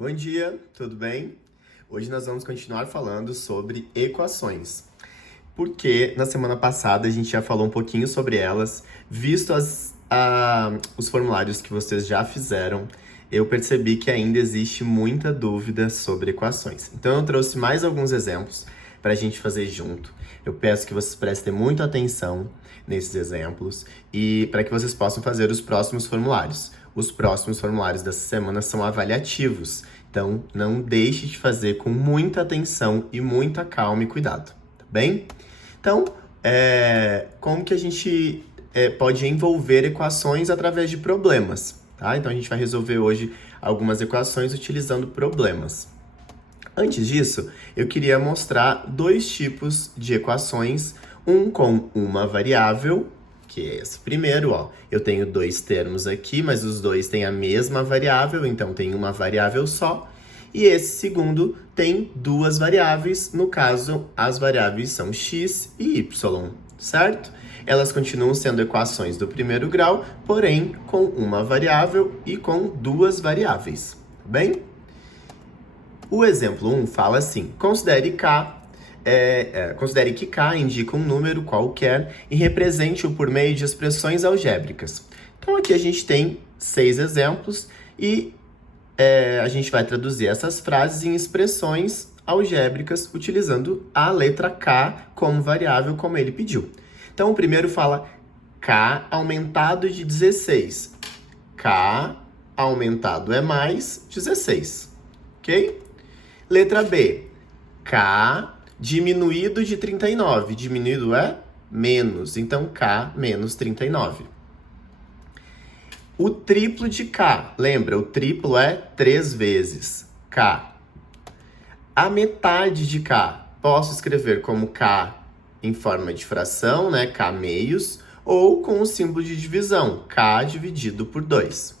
Bom dia, tudo bem? Hoje nós vamos continuar falando sobre equações. Porque na semana passada a gente já falou um pouquinho sobre elas, visto os formulários que vocês já fizeram, eu percebi que ainda existe muita dúvida sobre equações. Então eu trouxe mais alguns exemplos para a gente fazer junto. Eu peço que vocês prestem muita atenção nesses exemplos e para que vocês possam fazer os próximos formulários. Os próximos formulários dessa semana são avaliativos, então não deixe de fazer com muita atenção e muita calma e cuidado, tá bem? Então, como que a gente pode envolver equações através de problemas, tá? Então a gente vai resolver hoje algumas equações utilizando problemas. Antes disso, eu queria mostrar dois tipos de equações, um com uma variável, que é esse primeiro, ó. Eu tenho dois termos aqui, mas os dois têm a mesma variável, então tem uma variável só. E esse segundo tem duas variáveis, no caso, as variáveis são x e y, certo? Elas continuam sendo equações do primeiro grau, porém com uma variável e com duas variáveis, tá bem? O exemplo 1 fala assim: considere que K indica um número qualquer e represente-o por meio de expressões algébricas. Então aqui a gente tem 6 exemplos e a gente vai traduzir essas frases em expressões algébricas utilizando a letra K como variável, como ele pediu. Então o primeiro fala K aumentado de 16. K aumentado é mais 16, ok? Letra B, K diminuído de 39. Diminuído é menos, então K menos 39. O triplo de K, lembra, o triplo é 3 vezes K. A metade de K, posso escrever como K em forma de fração, né, K meios, ou com o símbolo de divisão, K dividido por 2.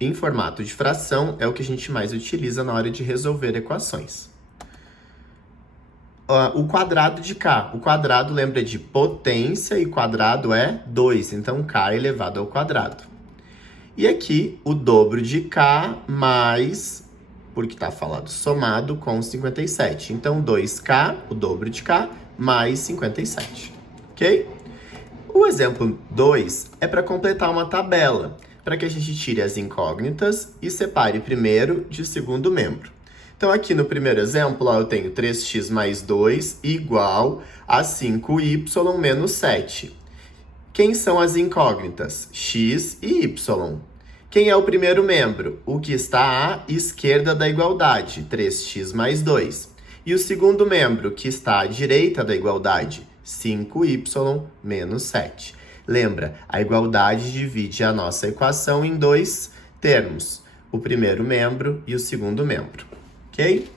Em formato de fração é o que a gente mais utiliza na hora de resolver equações. O quadrado de K. O quadrado lembra de potência e quadrado é 2, então K elevado ao quadrado. E aqui o dobro de K mais, porque está falado somado com 57. Então 2K, o dobro de K, mais 57, ok? O exemplo 2 é para completar uma tabela, para que a gente tire as incógnitas e separe primeiro de segundo membro. Então, aqui no primeiro exemplo, ó, eu tenho 3x mais 2 igual a 5y menos 7. Quem são as incógnitas? X e y. Quem é o primeiro membro? O que está à esquerda da igualdade, 3x mais 2. E o segundo membro, que está à direita da igualdade, 5y menos 7. Lembra, a igualdade divide a nossa equação em dois termos, o primeiro membro e o segundo membro, ok?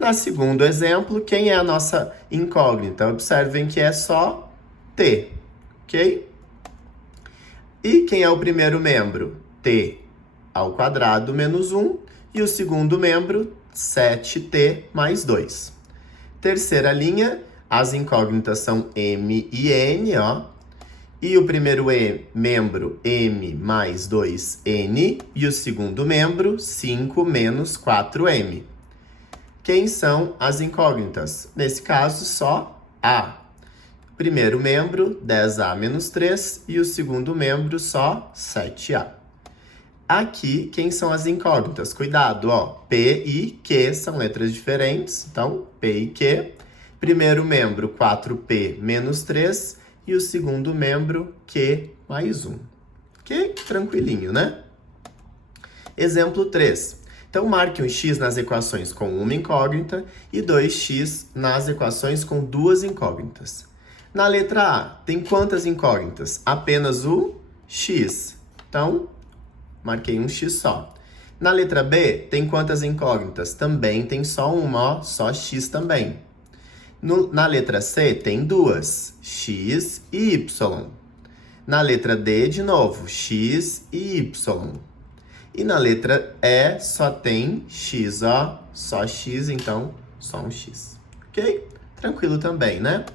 No segundo exemplo, quem é a nossa incógnita? Observem que é só t, ok? E quem é o primeiro membro? T ao quadrado menos 1 e o segundo membro, 7t mais 2. Terceira linha, as incógnitas são m e n, ó. E o primeiro membro, m mais 2n, e o segundo membro, 5 menos 4m. Quem são as incógnitas? Nesse caso, só a. Primeiro membro, 10a menos 3, e o segundo membro, só 7a. Aqui, quem são as incógnitas? Cuidado, ó, P e Q são letras diferentes, então, P e Q. Primeiro membro, 4p menos 3, e o segundo membro, Q mais 1. Ok? Tranquilinho, né? Exemplo 3. Então, marque um x nas equações com uma incógnita e 2x nas equações com duas incógnitas. Na letra A, tem quantas incógnitas? Apenas o x. Então, marquei um x só. Na letra B, tem quantas incógnitas? Também tem só uma, ó, só x também. Na letra C, tem duas, x e y. Na letra D, de novo, x e y. E na letra E, só tem x, ó, só x, então só um x. Ok? Tranquilo também, né?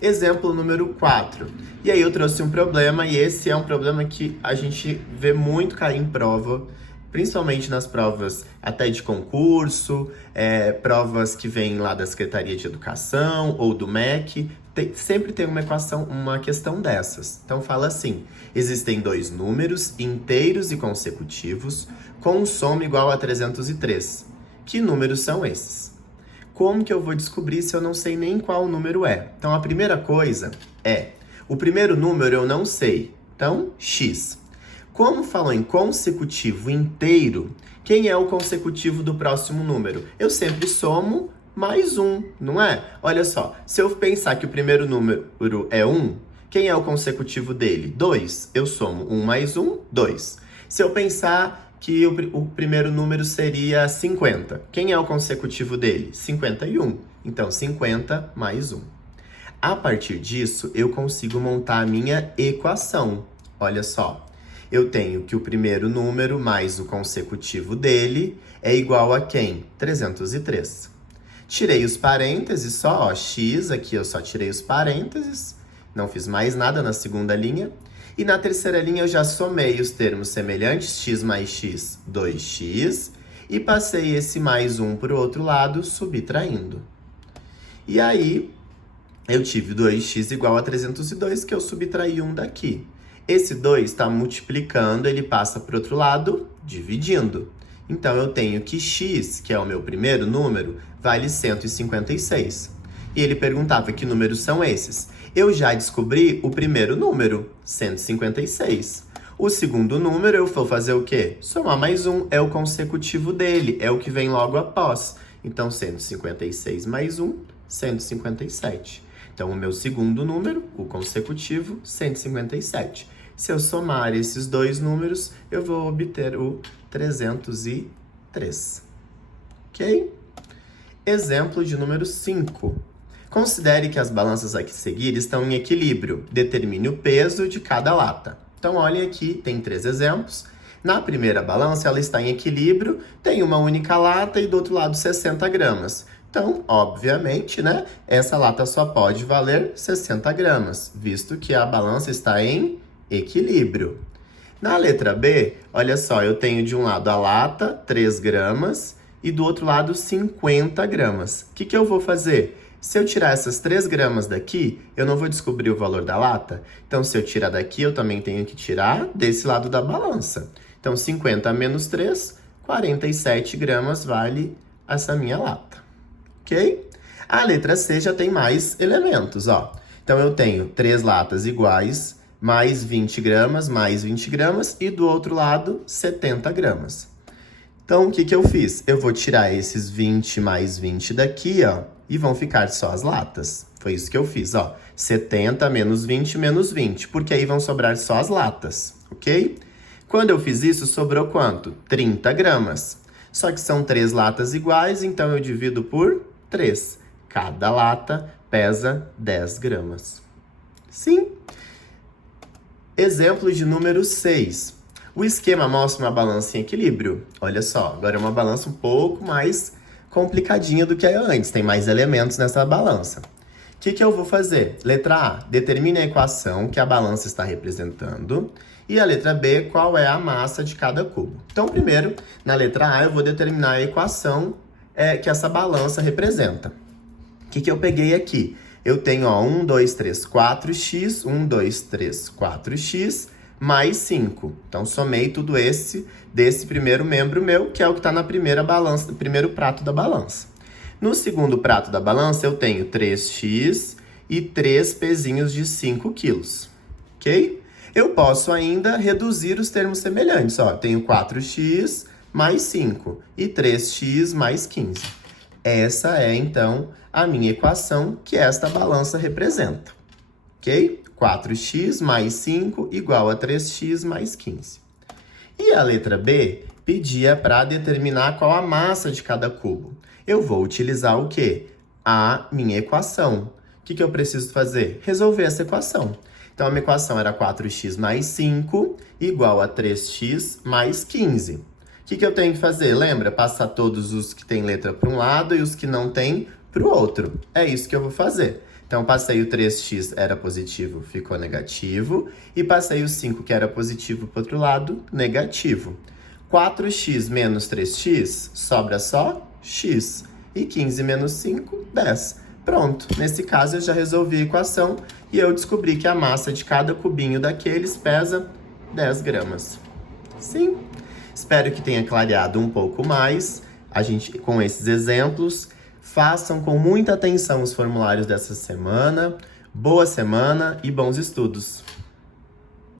Exemplo número 4. E aí eu trouxe um problema, e esse é um problema que a gente vê muito cair em prova, principalmente nas provas até de concurso, provas que vêm lá da Secretaria de Educação ou do MEC, sempre tem uma equação, uma questão dessas. Então fala assim, existem dois números inteiros e consecutivos com soma igual a 303. Que números são esses? Como que eu vou descobrir se eu não sei nem qual número é? Então a primeira coisa é, o primeiro número eu não sei, então x. Como falou em consecutivo inteiro, quem é o consecutivo do próximo número? Eu sempre somo mais 1, não é? Olha só, se eu pensar que o primeiro número é 1, quem é o consecutivo dele? 2. Eu somo 1 mais 1, 2. Se eu pensar que o primeiro número seria 50, quem é o consecutivo dele? 51. Então, 50 mais 1. A partir disso, eu consigo montar a minha equação. Olha só. Eu tenho que o primeiro número mais o consecutivo dele é igual a quem? 303. Tirei os parênteses só, ó, x, aqui eu só tirei os parênteses, não fiz mais nada na segunda linha. E na terceira linha eu já somei os termos semelhantes, x mais x, 2x, e passei esse mais 1 para o outro lado, subtraindo. E aí, eu tive 2x igual a 302, que eu subtraí 1 daqui. Esse 2 está multiplicando, ele passa para o outro lado, dividindo. Então, eu tenho que x, que é o meu primeiro número, vale 156. E ele perguntava que números são esses. Eu já descobri o primeiro número, 156. O segundo número, eu vou fazer o quê? Somar mais 1, é o consecutivo dele, é o que vem logo após. Então, 156 mais 1, 157. Então, o meu segundo número, o consecutivo, 157. Se eu somar esses dois números, eu vou obter o 303. Ok? Exemplo de número 5. Considere que as balanças a seguir estão em equilíbrio. Determine o peso de cada lata. Então, olhem aqui, tem 3 exemplos. Na primeira balança, ela está em equilíbrio, tem uma única lata e do outro lado 60 gramas. Então, obviamente, né, essa lata só pode valer 60 gramas, visto que a balança está em equilíbrio. Na letra B, olha só, eu tenho de um lado a lata, 3 gramas, e do outro lado 50 gramas. O que eu vou fazer? Se eu tirar essas 3 gramas daqui, eu não vou descobrir o valor da lata. Então, se eu tirar daqui, eu também tenho que tirar desse lado da balança. Então, 50 menos 3, 47 gramas vale essa minha lata. Ok? A letra C já tem mais elementos, ó. Então, eu tenho 3 latas iguais, mais 20 gramas, mais 20 gramas, e do outro lado, 70 gramas. Então, o que eu fiz? Eu vou tirar esses 20 mais 20 daqui, ó, e vão ficar só as latas. Foi isso que eu fiz, ó. 70 menos 20, porque aí vão sobrar só as latas, ok? Quando eu fiz isso, sobrou quanto? 30 gramas. Só que são 3 latas iguais, então eu divido por 3. Cada lata pesa 10 gramas. Sim. Exemplo de número 6. O esquema mostra uma balança em equilíbrio. Olha só, agora é uma balança um pouco mais complicadinha do que é antes. Tem mais elementos nessa balança. O que eu vou fazer? Letra A, determine a equação que a balança está representando. E a letra B, qual é a massa de cada cubo. Então, primeiro, na letra A, eu vou determinar a equação que essa balança representa. O que eu peguei aqui? Eu tenho, ó, 1, 2, 3, 4x, 1, 2, 3, 4x, mais 5. Então, somei tudo desse primeiro membro meu, que é o que está na primeira balança, no primeiro prato da balança. No segundo prato da balança, eu tenho 3x e 3 pezinhos de 5 quilos, ok? Eu posso ainda reduzir os termos semelhantes, ó. Tenho 4x mais 5 e 3x mais 15. Essa é, então, a minha equação que esta balança representa, ok? 4x mais 5 igual a 3x mais 15. E a letra B pedia para determinar qual a massa de cada cubo. Eu vou utilizar o quê? A minha equação. O que eu preciso fazer? Resolver essa equação. Então, a minha equação era 4x mais 5 igual a 3x mais 15. O que eu tenho que fazer? Lembra? Passar todos os que têm letra para um lado e os que não têm para o outro. É isso que eu vou fazer. Então, passei o 3x era positivo, ficou negativo. E passei o 5 que era positivo para o outro lado, negativo. 4x menos 3x, sobra só x. E 15 menos 5, 10. Pronto, nesse caso eu já resolvi a equação e eu descobri que a massa de cada cubinho daqueles pesa 10 gramas. Sim, espero que tenha clareado um pouco mais com esses exemplos. Façam com muita atenção os formulários dessa semana. Boa semana e bons estudos!